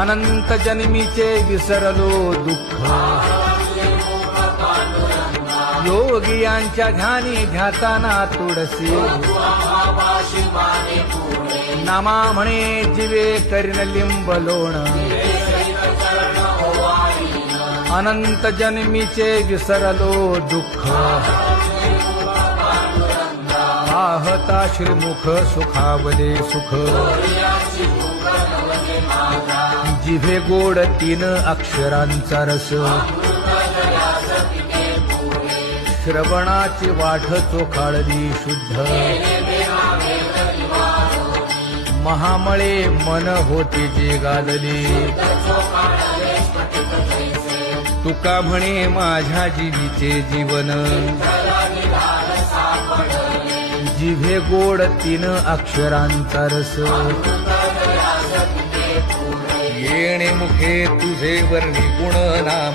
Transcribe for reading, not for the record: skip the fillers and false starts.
अनंत जन्मीचे विसरलो दुःख योगियांच्या ध्यानी ध्याताना तुळसी नामा म्हणे जीवे करीन लिंब लोण अनंत जन्मीचे विसरलो दुःख पाहता श्रीमुख सुखावले सुख जिभे गोड 3 अक्षरांचा रस श्रवणाची वाट चोखाळली शुद्ध महामळे मन होते जे गादले तुका म्हणे माझ्या जीवीचे जीवन जिभे गोड 3 अक्षरांचा रस येणे मुखे तुझे वर्णी गुण नाम